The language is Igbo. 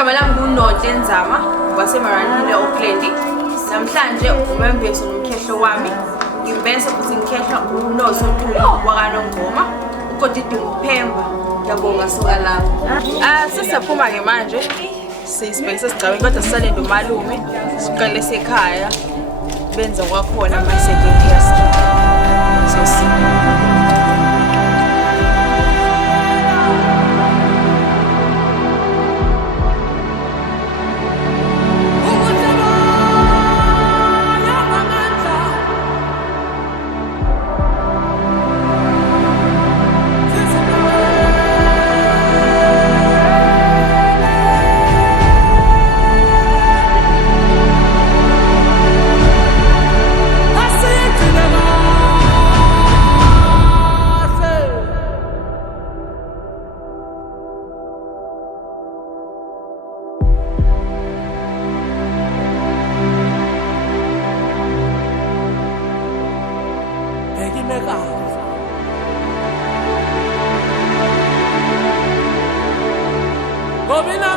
Igama lami nguNonhle Nzama waseMaranhile Oakland. Namhlanje umembeso nomkhehlo wami. Ngimbenza futhi ngikhehlwa Mnotho Ntuli wakwaNongoma. Ukodidi uphemba ngiyabonga soka lapho. Sesiyaphuma ke manje. Sisibhekise sigcabeni kodwa sisalenda umalume siqale sekhaya benza kwakhona mase ngiyasikhipha. Bobina